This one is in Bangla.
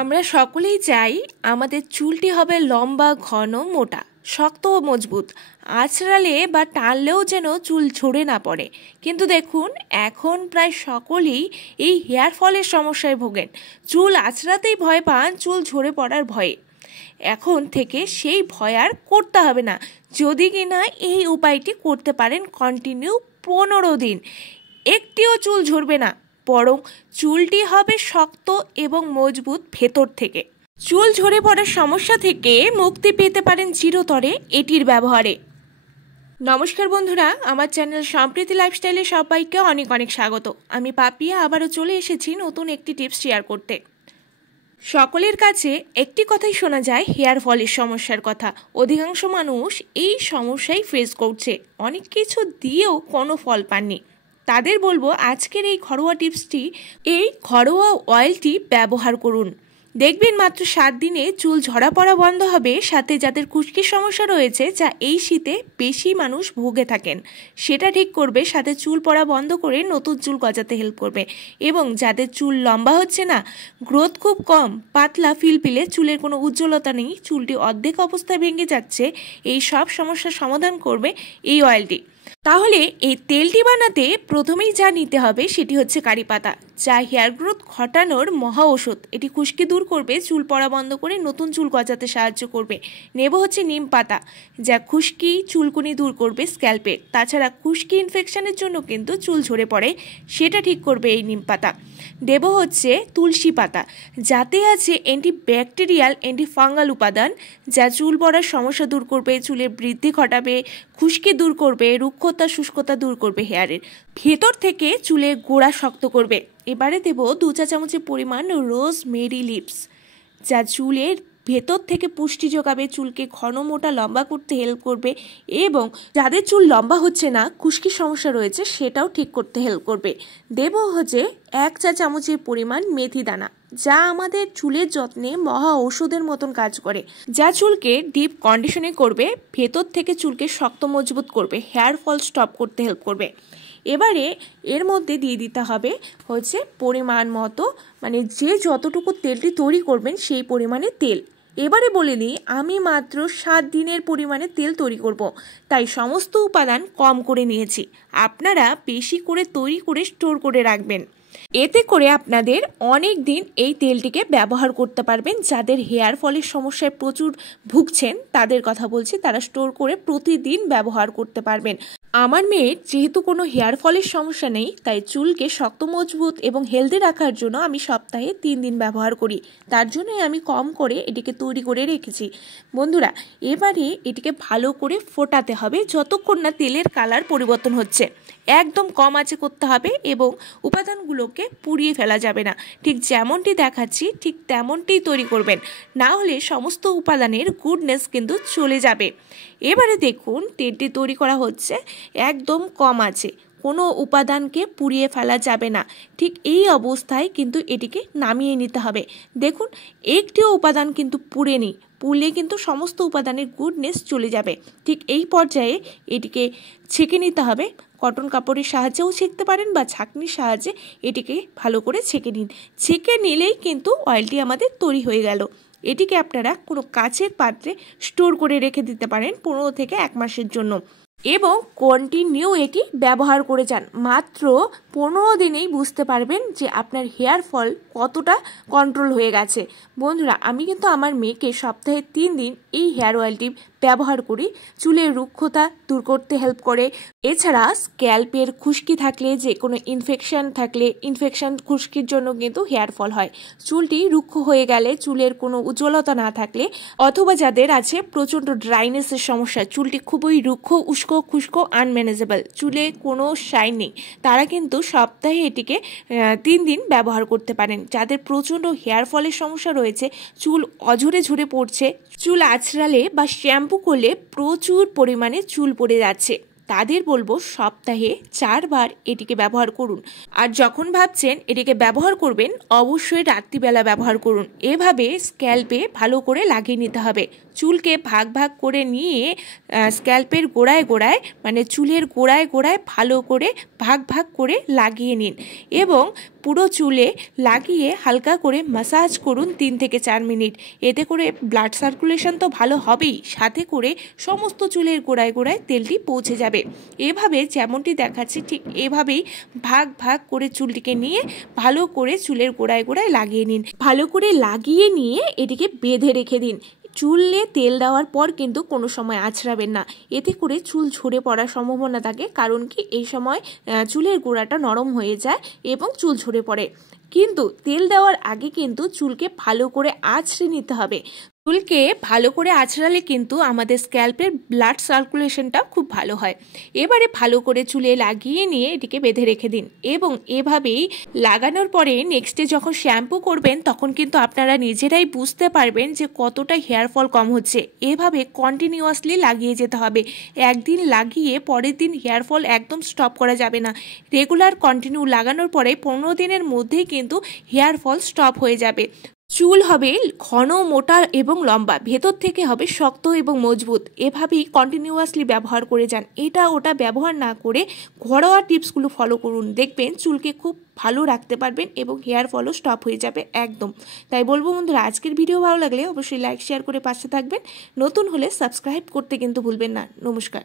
আমরা সকলেই চাই আমাদের চুলটি হবে লম্বা, ঘন, মোটা, শক্ত ও মজবুত। আঁচড়ালে বা টানলেও যেন চুল ঝরে না পড়ে। কিন্তু দেখুন, এখন প্রায় সকলেই এই হেয়ার ফলের সমস্যায় ভোগেন। চুল আঁচড়াতেই ভয় পান চুল ঝরে পড়ার ভয়ে। এখন থেকে সেই ভয় আর করতে হবে না, যদি কিনা এই উপায়টি করতে পারেন কন্টিনিউ 15 দিন। একটিও চুল ঝরবে না, বরং চুলটি হবে শক্ত এবং মজবুত ভেতর থেকে। চুল ঝরে পড়ার সমস্যা থেকে মুক্তি পেতে পারেন চিরতরে এটির ব্যবহারে। নমস্কার বন্ধুরা, আমার চ্যানেল সম্প্রীতি লাইফস্টাইলে সবাইকে অনেক অনেক স্বাগত। আমি পাপিয়া আবারও চলে এসেছি নতুন একটি টিপস শেয়ার করতে। সকলের কাছে একটি কথাই শোনা যায়, হেয়ার ফলের সমস্যার কথা। অধিকাংশ মানুষ এই সমস্যাই ফেস করছে, অনেক কিছু দিয়েও কোনো ফল পাননি। তাদের বলবো আজকের এই ঘরোয়া টিপসটি, এই ঘরোয়া অয়েলটি ব্যবহার করুন। দেখবেন মাত্র 7 দিনে চুল ঝরা পড়া বন্ধ হবে। সাথে যাদের খুশকির সমস্যা রয়েছে, যা এই শীতে বেশি মানুষ ভুগে থাকেন, সেটা ঠিক করবে। সাথে চুল পড়া বন্ধ করে নতুন চুল গজাতে হেল্প করবে। এবং যাদের চুল লম্বা হচ্ছে না, গ্রোথ খুব কম, পাতলা ফিলফিলে, চুলের কোনো উজ্জ্বলতা নেই, চুলটি অর্ধেক অবস্থায় ভেঙে যাচ্ছে, এই সব সমস্যার সমাধান করবে এই অয়েলটি। তাহলে এই তেলটি বানাতে প্রথমেই যা নিতে হবে সেটি হচ্ছে কারি পাতা, যা হেয়ার গ্রোথ ঘটানোর মহা ওষুধ। এটি খুশকি দূর করবে, চুল পড়া বন্ধ করে নতুন চুল গজাতে সাহায্য করবে। নেব হচ্ছে নিম পাতা, যা খুশকি চুলকুনি দূর করবে স্ক্যাল্পে। তাছাড়া খুশকি ইনফেকশনের জন্য কিন্তু চুল ঝরে পড়ে, সেটা ঠিক করবে এই নিম পাতা। দেব হচ্ছে তুলসী পাতা, যাতে আছে অ্যান্টিব্যাকটেরিয়াল, অ্যান্টিফাঙ্গাল উপাদান, যা চুল পড়ার সমস্যা দূর করবে, চুলের বৃদ্ধি ঘটাবে, খুশকি দূর করবে, রুক্ষতা শুষ্কতা দূর করবে, হেয়ারের ভেতর থেকে চুলের গোড়া শক্ত করবে। এবারে দেব 2 চা চামচের পরিমাণ রোজমেরি লিভস, যা চুলের ভেতর থেকে পুষ্টি যোগাবে, চুলকে ঘন মোটা লম্বা করতে হেল্প করবে। এবং যাদের চুল লম্বা হচ্ছে না, খুশকির সমস্যা রয়েছে, সেটাও ঠিক করতে হেল্প করবে। দেব হচ্ছে 1 চা চামচের পরিমাণ মেথি দানা, যা আমাদের চুলের যত্নে মহা ঔষধের মতন কাজ করে, যা চুলকে ডিপ কন্ডিশনিং করবে, ভেতর থেকে চুলকে শক্ত মজবুত করবে, হেয়ার ফল স্টপ করতে হেল্প করবে। এবারে এর মধ্যে দিয়ে দিতে হবে হচ্ছে পরিমাণ মতো, মানে যে যতটুকু তেলটি তৈরি করবেন সেই পরিমাণে তেল। এবারে বলে নিই, আমি মাত্র 7 দিনের পরিমাণে তেল তৈরি করব, তাই সমস্ত উপাদান কম করে নিয়েছি। আপনারা বেশি করে তৈরি করে স্টোর করে রাখবেন, এতে করে আপনাদের অনেক দিন এই তেলটিকে ব্যবহার করতে পারবেন। যাদের হেয়ার ফলের সমস্যায় প্রচুর ভুগছেন তাদের কথা বলছি, তারা স্টোর করে প্রতিদিন ব্যবহার করতে পারবেন। আমার মেয়ের যেহেতু কোনো হেয়ার ফলের সমস্যা নেই, তাই চুলকে শক্ত মজবুত এবং হেলদি রাখার জন্য আমি সপ্তাহে 3 দিন ব্যবহার করি। তার জন্যই আমি কম করে এটিকে তৈরি করে রেখেছি। বন্ধুরা, এবারে এটিকে ভালো করে ফোটাতে হবে যতক্ষণ না তেলের কালার পরিবর্তন হচ্ছে। একদম কম আঁচে করতে হবে এবং উপাদানগুলোকে পুড়িয়ে ফেলা যাবে না। ঠিক যেমনটি দেখাচ্ছি ঠিক তেমনটি তৈরি করবেন, না হলে সমস্ত উপাদানের গুডনেস কিন্তু চলে যাবে। এবারে দেখুন, তেলটি তৈরি করা হচ্ছে একদম কম আছে, কোনো উপাদানকে পুড়িয়ে ফেলা যাবে না। ঠিক এই অবস্থায় কিন্তু এটিকে নামিয়ে নিতে হবে। দেখুন, একটিও উপাদান কিন্তু পুড়েনি, পুড়লে কিন্তু সমস্ত উপাদানের গুডনেস চলে যাবে। ঠিক এই পর্যায়ে এটিকে ছেঁকে নিতে হবে। কটন কাপড়ের সাহায্যেও ছেঁকতে পারেন বা ছাঁকনির সাহায্যে এটিকে ভালো করে ছেঁকে নিন। ছেঁকে নিলেই কিন্তু অয়েলটি আমাদের তৈরি হয়ে গেল। এটিকে আপনারা কোনো কাচের পাত্রে স্টোর করে রেখে দিতে পারেন 15 থেকে 1 মাসের জন্য, এবং কন্টিনিউ এটি ব্যবহার করে যান। মাত্র 15 দিনেই বুঝতে পারবেন যে আপনার হেয়ার ফল কতটা কন্ট্রোল হয়ে গেছে। বন্ধুরা, আমি কিন্তু আমার মেয়েকে সপ্তাহে 3 দিন এই হেয়ার অয়েলটি ব্যবহার করি। চুলের রুক্ষতা দূর করতে হেল্প করে। এছাড়া স্ক্যাল্পের খুশকি থাকলে, যে কোনো ইনফেকশন থাকলে, ইনফেকশন খুশকির জন্য কিন্তু হেয়ার ফল হয়। চুলটি রুক্ষ হয়ে গেলে, চুলের কোনো উজ্জ্বলতা না থাকলে, অথবা যাদের আছে প্রচণ্ড ড্রাইনেসের সমস্যা, চুলটি খুবই রুক্ষ, উস্কো খুস্কো, আনম্যানেজেবল, চুলে কোনো শাইন নেই, তারা কিন্তু সপ্তাহে এটিকে 3 দিন ব্যবহার করতে পারেন। যাদের প্রচণ্ড হেয়ার ফলের সমস্যা রয়েছে, চুল অঝরে ঝরে পড়ছে, চুল আঁচড়ালে বা শ্যাম্পু করলে প্রচুর পরিমাণে চুল পড়ে যাচ্ছে, তাদের বলবো সপ্তাহে 4 বার এটিকে ব্যবহার করুন। আর যখন ভাবছেন এটিকে ব্যবহার করবেন, অবশ্যই রাত্রিবেলা ব্যবহার করুন। এভাবে স্ক্যাল্পে ভালো করে লাগিয়ে নিতে হবে। চুলকে ভাগ ভাগ করে নিয়ে স্ক্যাল্পের গোড়ায় গোড়ায়, মানে চুলের গোড়ায় গোড়ায় ভালো করে ভাগ ভাগ করে লাগিয়ে নিন এবং পুরো চুলে লাগিয়ে হালকা করে ম্যাসাজ করুন 3 থেকে 4 মিনিট। এতে করে ব্লাড সার্কুলেশন তো ভালো হবেই, সাথে করে সমস্ত চুলের গোড়ায় গোড়ায় তেলটি পৌঁছে যাবে। এভাবে যেমনটি দেখাচ্ছি ঠিক এভাবেই ভাগ ভাগ করে চুলটিকে নিয়ে ভালো করে চুলের গোড়ায় গোড়ায় লাগিয়ে নিন। ভালো করে লাগিয়ে নিয়ে এটিকে বেঁধে রেখে দিন। চুলে তেল দেওয়ার পর কিন্তু কোনো সময় আঁচড়াবেন না, এতে করে চুল ঝরে পড়ার সম্ভাবনা থাকে। কারণ কি এই সময় চুলের গোড়াটা নরম হয়ে যায় এবং চুল ঝরে পড়ে। কিন্তু তেল দেওয়ার আগে কিন্তু চুলকে ভালো করে আঁচড়ে নিতে হবে। চুলকে ভালো করে আঁচড়ালে কিন্তু আমাদের স্ক্যাল্পের ব্লাড সার্কুলেশনটা খুব ভালো হয়। এবারে ভালো করে চুলে লাগিয়ে নিয়ে এটিকে বেঁধে রেখে দিন এবং এভাবেই লাগানোর পরে নেক্সট ডে যখন শ্যাম্পু করবেন তখন কিন্তু আপনারা নিজেরাই বুঝতে পারবেন যে কতটা হেয়ার ফল কম হচ্ছে। এভাবে কন্টিনিউয়াসলি লাগিয়ে যেতে হবে। একদিন লাগিয়ে পরের দিন হেয়ার ফল একদম স্টপ করা যাবে না। রেগুলার কন্টিনিউ লাগানোর পরে 15 দিনের মধ্যেই কিন্তু হেয়ার ফল স্টপ হয়ে যাবে। চুল হবে ঘন, মোটা এবং লম্বা, ভেতর থেকে হবে শক্ত এবং মজবুত। এভাবেই কন্টিনিউয়াসলি ব্যবহার করে যান। এটা ওটা ব্যবহার না করে ঘরোয়া টিপসগুলো ফলো করুন, দেখবেন চুলকে খুব ভালো রাখতে পারবেন এবং হেয়ার ফলও স্টপ হয়ে যাবে একদম। তাই বলবো বন্ধুরা, আজকের ভিডিও ভালো লাগলে অবশ্যই লাইক শেয়ার করে পাশে থাকবেন। নতুন হলে সাবস্ক্রাইব করতে কিন্তু ভুলবেন না। নমস্কার।